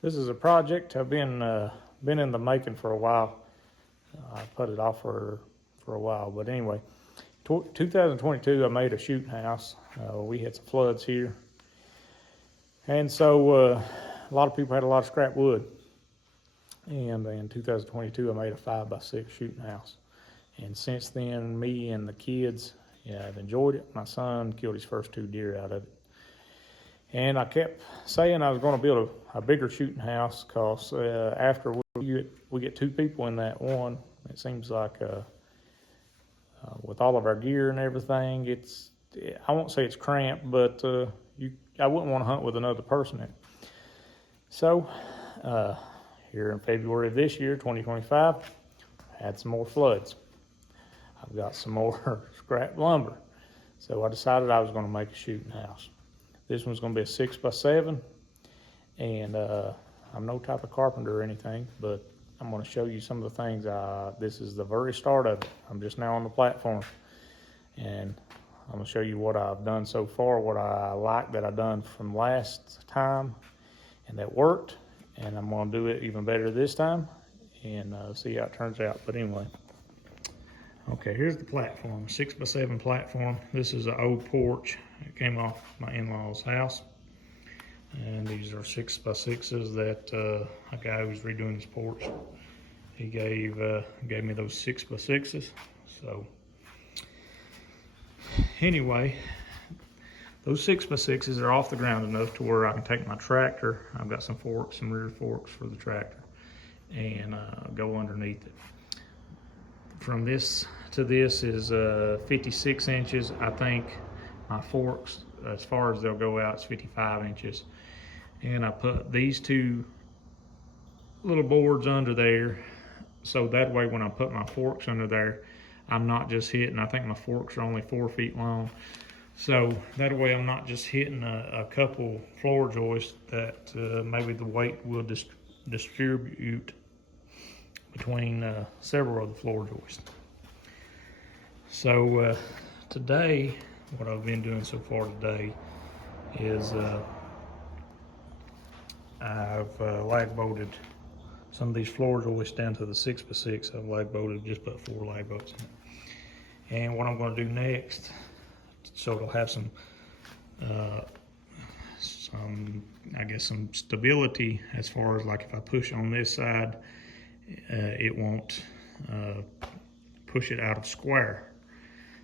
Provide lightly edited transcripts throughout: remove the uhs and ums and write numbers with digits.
This is a project I've been in the making for a while. I put it off for a while, but anyway, 2022 I made a shooting house. We had some floods here, and so a lot of people had a lot of scrap wood. And in 2022 I made a 5x6 shooting house. And since then, me and the kids, have enjoyed it. My son killed his first 2 deer out of it. And I kept saying I was going to build a bigger shooting house because after we get 2 people in that one, it seems like with all of our gear and everything, I won't say it's cramped, but I wouldn't want to hunt with another person in it. So here in February of this year, 2025, had some more floods. I've got some more scrap lumber. So I decided I was going to make a shooting house. This one's going to be a 6x7, and I'm no type of carpenter or anything, but I'm going to show you some of the things. This is the very start of it. I'm just now on the platform, and I'm going to show you what I've done so far, what I like that I've done from last time, and that worked, and I'm going to do it even better this time, and see how it turns out. But anyway. Okay, here's the platform, 6x7 platform. This is an old porch. It came off my in-laws' house. And these are 6x6s that a guy who's redoing his porch, he gave me those 6x6s. So anyway, those 6x6s are off the ground enough to where I can take my tractor. I've got some forks, some rear forks for the tractor, and go underneath it. From this to this is 56 inches. I think my forks, as far as they'll go out, is 55 inches. And I put these 2 little boards under there, so that way when I put my forks under there, I'm not just hitting, I think my forks are only 4 feet long. So that way I'm not just hitting a couple floor joists that maybe the weight will distribute between several of the floor joists. So today, what I've been doing so far today is I've lag bolted some of these floor joists down to the 6x6. I've lag bolted, just put 4 lag bolts in it. And what I'm going to do next, so it'll have some I guess some stability as far as like if I push on this side, it won't push it out of square.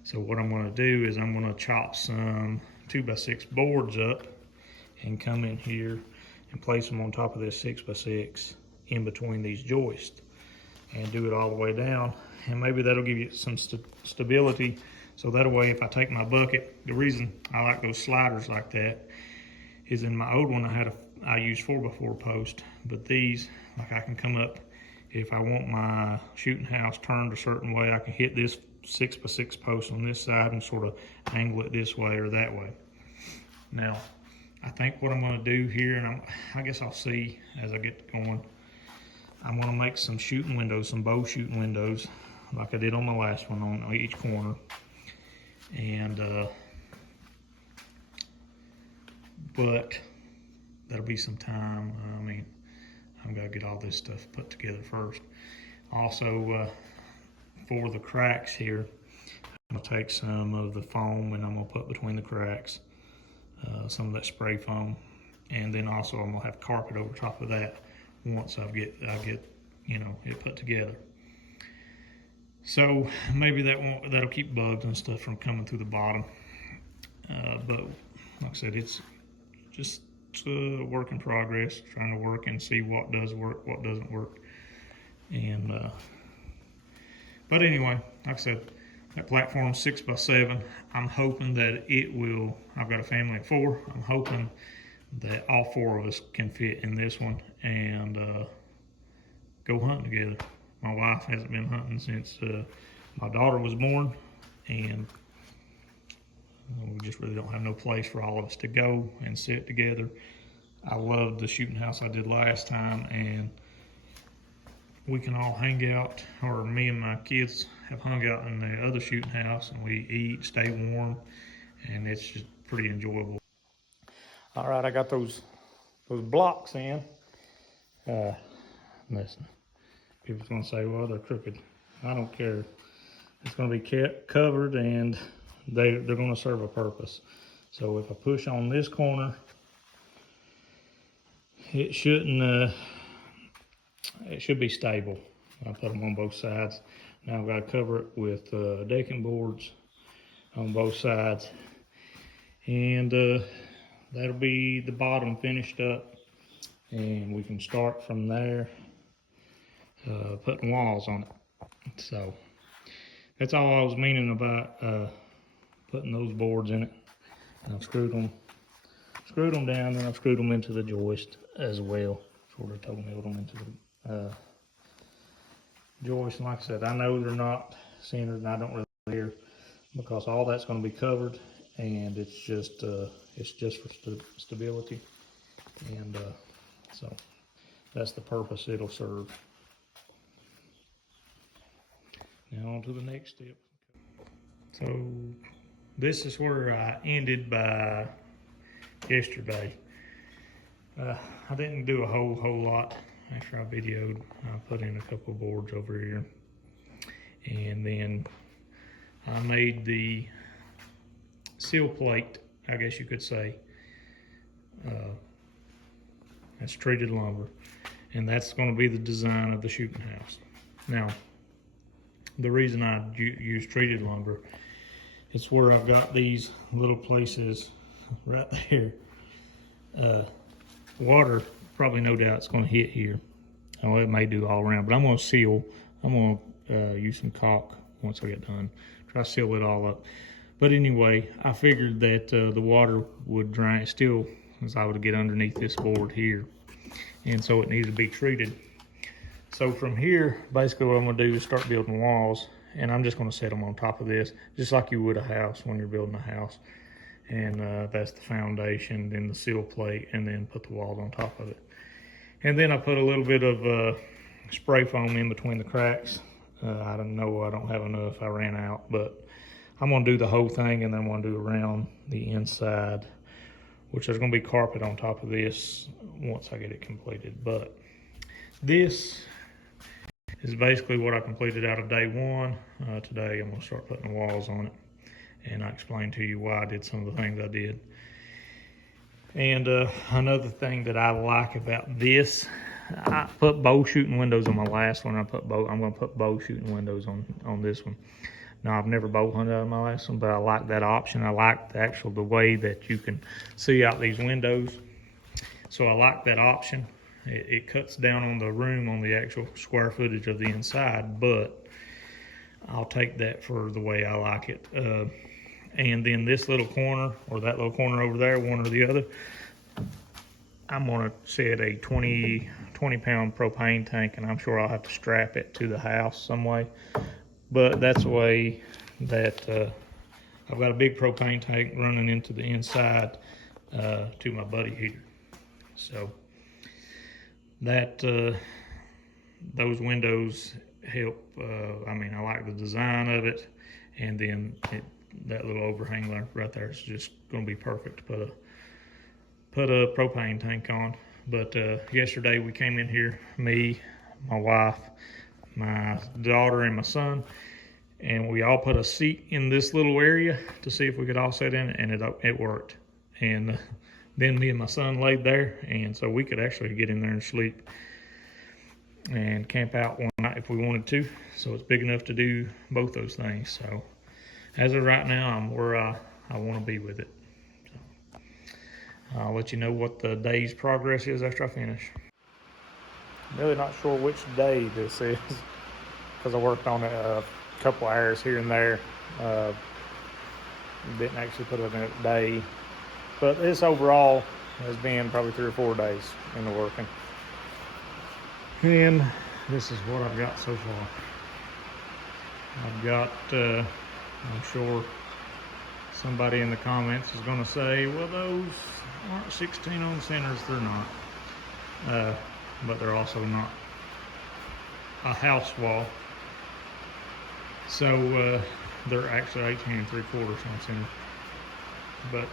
So what I'm going to do is I'm going to chop some 2x6 boards up and come in here and place them on top of this 6x6 in between these joists and do it all the way down. And maybe that'll give you some stability. So that way, if I take my bucket, the reason I like those sliders like that is in my old one I used 4x4 post, but these, like I can come up, if I want my shooting house turned a certain way, I can hit this 6x6 post on this side and sort of angle it this way or that way. Now, I think what I'm going to do here, and I guess I'll see as I get going, I'm going to make some shooting windows, some bow shooting windows, like I did on the last one on each corner. And but that'll be some time. I mean, I've got to get all this stuff put together first. Also, for the cracks here, I'm gonna take some of the foam and I'm gonna put between the cracks, some of that spray foam, and then also I'm gonna have carpet over top of that once I get it put together. So maybe that'll keep bugs and stuff from coming through the bottom. But like I said, it's just a work in progress, trying to work and see what does work, what doesn't work. And but anyway, like I said, that platform 6x7, I'm hoping that it will, I've got a family of 4, I'm hoping that all 4 of us can fit in this one and go hunting together. My wife hasn't been hunting since my daughter was born, and we just really don't have no place for all of us to go and sit together. I loved the shooting house I did last time, and we can all hang out, or me and my kids have hung out in the other shooting house, and we eat, stay warm, and it's just pretty enjoyable. All right, I got those blocks in, Listen, people's gonna say, well, they're crooked. I don't care. It's gonna be kept covered, and they're gonna serve a purpose. So if I push on this corner, it shouldn't. It should be stable. I put them on both sides. Now I've got to cover it with decking boards on both sides, and that'll be the bottom finished up, and we can start from there putting walls on it. So that's all I was meaning about putting those boards in it. And I've screwed them down, and I've screwed them into the joist as well. Sort of toe nailed them into the joist. And like I said, I know they're not centered, and I don't really care, because all that's going to be covered, and it's just for stability, and so that's the purpose it'll serve. Now on to the next step. So this is where I ended by yesterday. I didn't do a whole lot after I videoed. I put in a couple of boards over here, and then I made the seal plate, I guess you could say. That's treated lumber, and that's going to be the design of the shooting house. Now, the reason I use treated lumber, it's where I've got these little places right there. Water, probably no doubt it's going to hit here. Oh, it may do all around, but I'm going to seal. I'm going to use some caulk once I get done. Try to seal it all up. But anyway, I figured that the water would drain still as I would get underneath this board here. And so it needed to be treated. So from here, basically what I'm going to do is start building walls. And I'm just going to set them on top of this, just like you would a house when you're building a house. And that's the foundation, then the seal plate, and then put the walls on top of it. And then I put a little bit of spray foam in between the cracks. I don't know, I don't have enough, I ran out, but I'm gonna do the whole thing, and then I'm gonna do around the inside, which there's gonna be carpet on top of this once I get it completed. But this is basically what I completed out of day one. Today I'm gonna start putting the walls on it, and I explained to you why I did some of the things I did. And another thing that I like about this, I put bow shooting windows on my last one. I'm gonna put bow shooting windows on this one. Now, I've never bow hunted out of my last one, but I like that option. I like the way that you can see out these windows. So I like that option. It cuts down on the room on the actual square footage of the inside, but I'll take that for the way I like it. And then this little corner, or that little corner over there, one or the other, I'm gonna set a 20 pound propane tank, and I'm sure I'll have to strap it to the house some way. But that's the way that I've got a big propane tank running into the inside to my buddy heater. So that those windows help. I mean, I like the design of it, and then that little overhang right there is just going to be perfect to put a propane tank on. But yesterday we came in here, me, my wife, my daughter, and my son, and we all put a seat in this little area to see if we could all sit in it, and it worked. And then me and my son laid there, and so we could actually get in there and sleep and camp out one night if we wanted to. So it's big enough to do both those things. So as of right now, I'm where I want to be with it. So I'll let you know what the day's progress is after I finish. I'm really not sure which day this is, because I worked on it a couple hours here and there. Didn't actually put it in a day, but this overall has been probably 3 or 4 days in the working. And this is what I've got so far. I've got, I'm sure somebody in the comments is going to say, well, those aren't 16 ohm centers. They're not. But they're also not a house wall. So they're actually 18 3/4 ohm center. But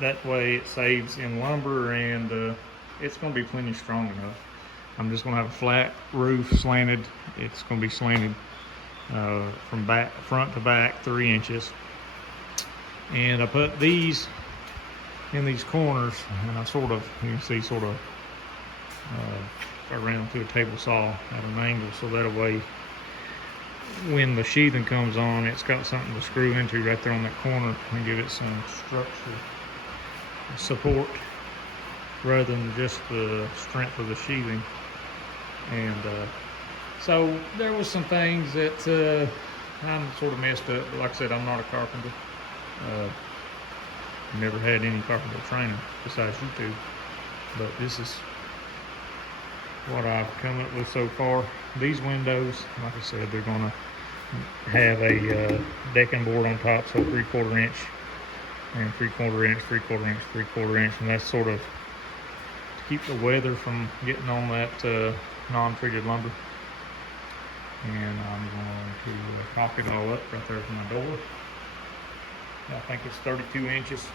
that way it saves in lumber, and it's going to be plenty strong enough. I'm just gonna have a flat roof, slanted. It's gonna be slanted from front to back, 3 inches. And I put these in these corners, and I sort of, you can see, sort of around to a table saw at an angle, so that way when the sheathing comes on, it's got something to screw into right there on that corner and give it some structure support rather than just the strength of the sheathing. And so there was some things that I'm sort of messed up, but like I said, I'm not a carpenter. Never had any carpenter training besides YouTube, but this is what I've come up with so far. These windows, like I said, they're gonna have a decking board on top, so 3/4 inch and 3/4 inch, 3/4 inch, 3/4 inch, and that's sort of to keep the weather from getting on that non-treated lumber. And I'm going to pop it all up right there for my door. I think it's 32 inches.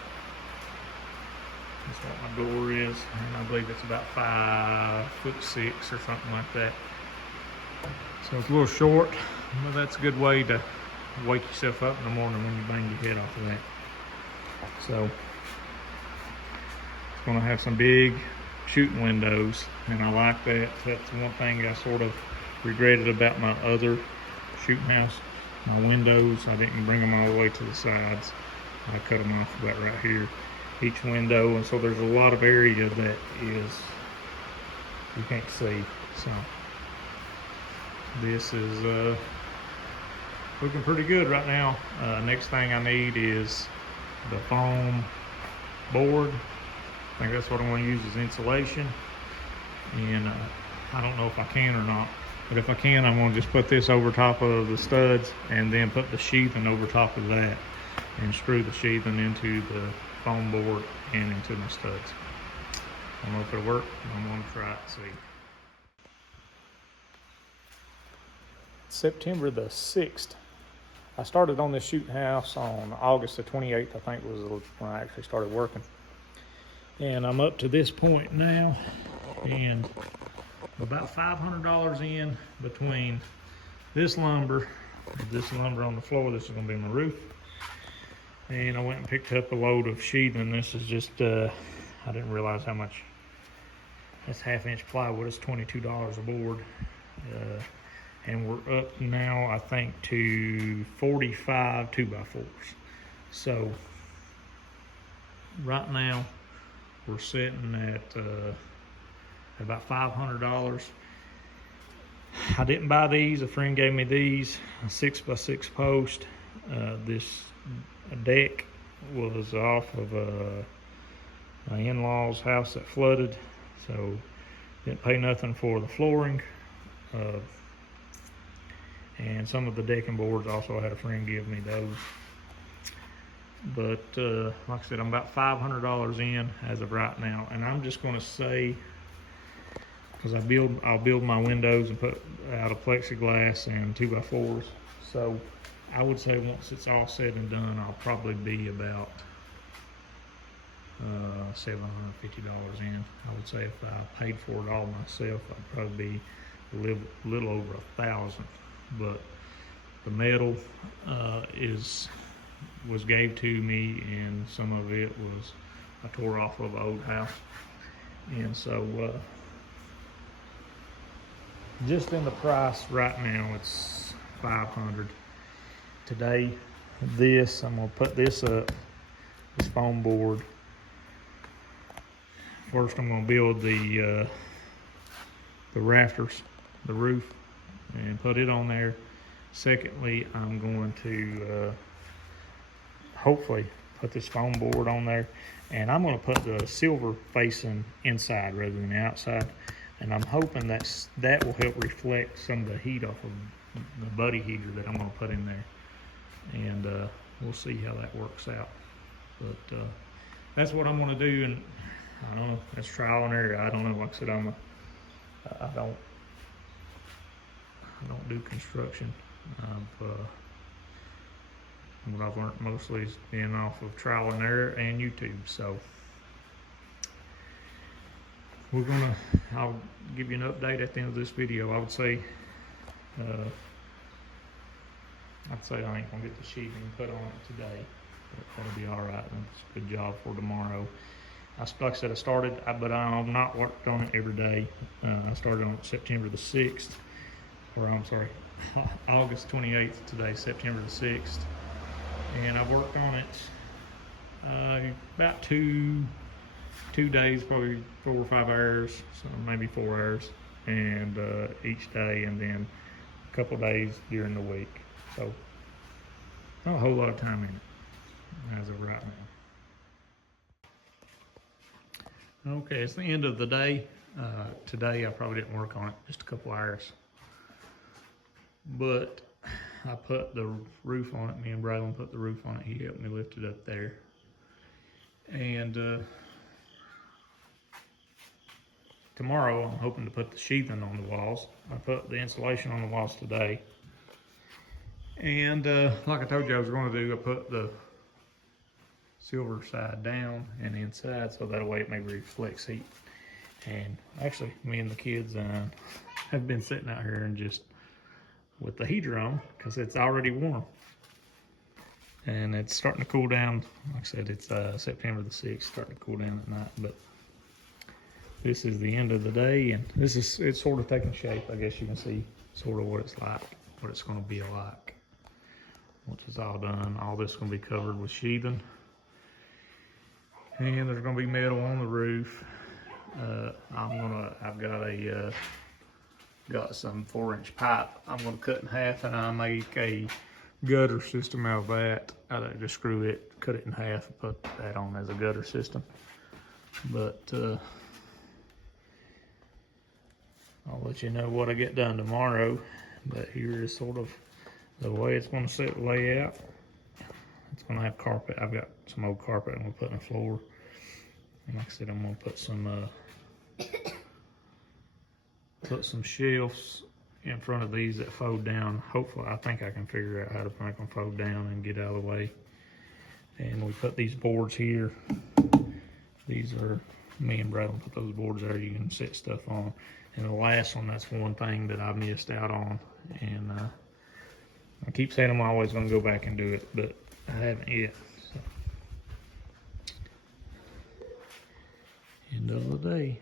That's what my door is, and I believe it's about 5'6" or something like that. So it's a little short, but that's a good way to wake yourself up in the morning when you bang your head off of that. So it's going to have some big shooting windows, and I like that. That's one thing I sort of regretted about my other shooting house. My windows, I didn't bring them all the way to the sides. I cut them off about right here, each window, and so there's a lot of area that is you can't see. So this is looking pretty good right now. Next thing I need is the foam board. I think that's what I'm going to use as insulation, and I don't know if I can or not, but if I can, I'm going to just put this over top of the studs and then put the sheathing over top of that and screw the sheathing into the foam board and into my studs. I don't know if it'll work, but I'm going to try it and see. September the 6th. I started on this shooting house on August the 28th, I think was when I actually started working. And I'm up to this point now, and about $500 in between this lumber on the floor. This is going to be my roof. And I went and picked up a load of sheathing. This is just, I didn't realize how much. That's 1/2 inch plywood. It's $22 a board. And we're up now, I think, to 45 2x4s. So right now we're sitting at about $500. I didn't buy these. A friend gave me these, a 6x6 post. This deck was off of my in-laws' house that flooded, so didn't pay nothing for the flooring. And some of the decking boards also, I had a friend give me those. But like I said, I'm about $500 in as of right now, and I'm just going to say, because I'll build my windows and put out of plexiglass and 2x4s. So I would say once it's all said and done, I'll probably be about $750 in. I would say if I paid for it all myself, I'd probably be a little over $1,000. But the metal was gave to me, and some of it was I tore off of an old house, and so just in the price right now, it's $500. Today, I'm gonna put this up, this foam board. First, I'm gonna build the rafters, the roof, and put it on there. Secondly, I'm going to hopefully put this foam board on there, and I'm going to put the silver facing inside rather than the outside, and I'm hoping that will help reflect some of the heat off of the buddy heater that I'm going to put in there, and we'll see how that works out. But that's what I'm going to do, and I don't know, that's trial and error. I don't know. Like I said, I don't do construction. What I've learned mostly is being off of trial and error and YouTube. So I'll give you an update at the end of this video. I'd say I ain't gonna get the sheathing put on it today, but that'll be all right. That's a good job for tomorrow. Like I said, I started, but I've not worked on it every day. I started on September the 6th, or I'm sorry, August 28th today, September the 6th. And I've worked on it about two days, probably 4 or 5 hours, so maybe 4 hours, and each day, and then a couple days during the week. So not a whole lot of time in it as of right now. Okay, it's the end of the day. Today I probably didn't work on it, just a couple hours. But I put the roof on it. Me and Braylon put the roof on it. He helped me lift it up there. And tomorrow I'm hoping to put the sheathing on the walls. I put the insulation on the walls today. And like I told you I was going to do, I put the silver side down and inside so that way it may reflect heat. And actually, me and the kids have been sitting out here and just with the heater on because it's already warm. And it's starting to cool down. Like I said, it's September the 6th, starting to cool down at night. But this is the end of the day, and it's sort of taking shape. I guess you can see sort of what it's like, what it's going to be like. Once it's all done, all this is going to be covered with sheathing. And there's going to be metal on the roof. I've got some 4-inch pipe I'm going to cut in half, and I'll make a gutter system out of that. I like to screw it, cut it in half, and put that on as a gutter system. But I'll let you know what I get done tomorrow. But here is sort of the way it's going to lay out. It's going to have carpet. I've got some old carpet I'm going to put in the floor. And like I said, I'm going to put some shelves in front of these that fold down. Hopefully, I think I can figure out how to make them fold down and get out of the way. And we put these boards here. These are, me and Brad put those boards there you can set stuff on. And the last one, that's one thing that I missed out on. And I keep saying I'm always going to go back and do it, but I haven't yet. So. End of the day.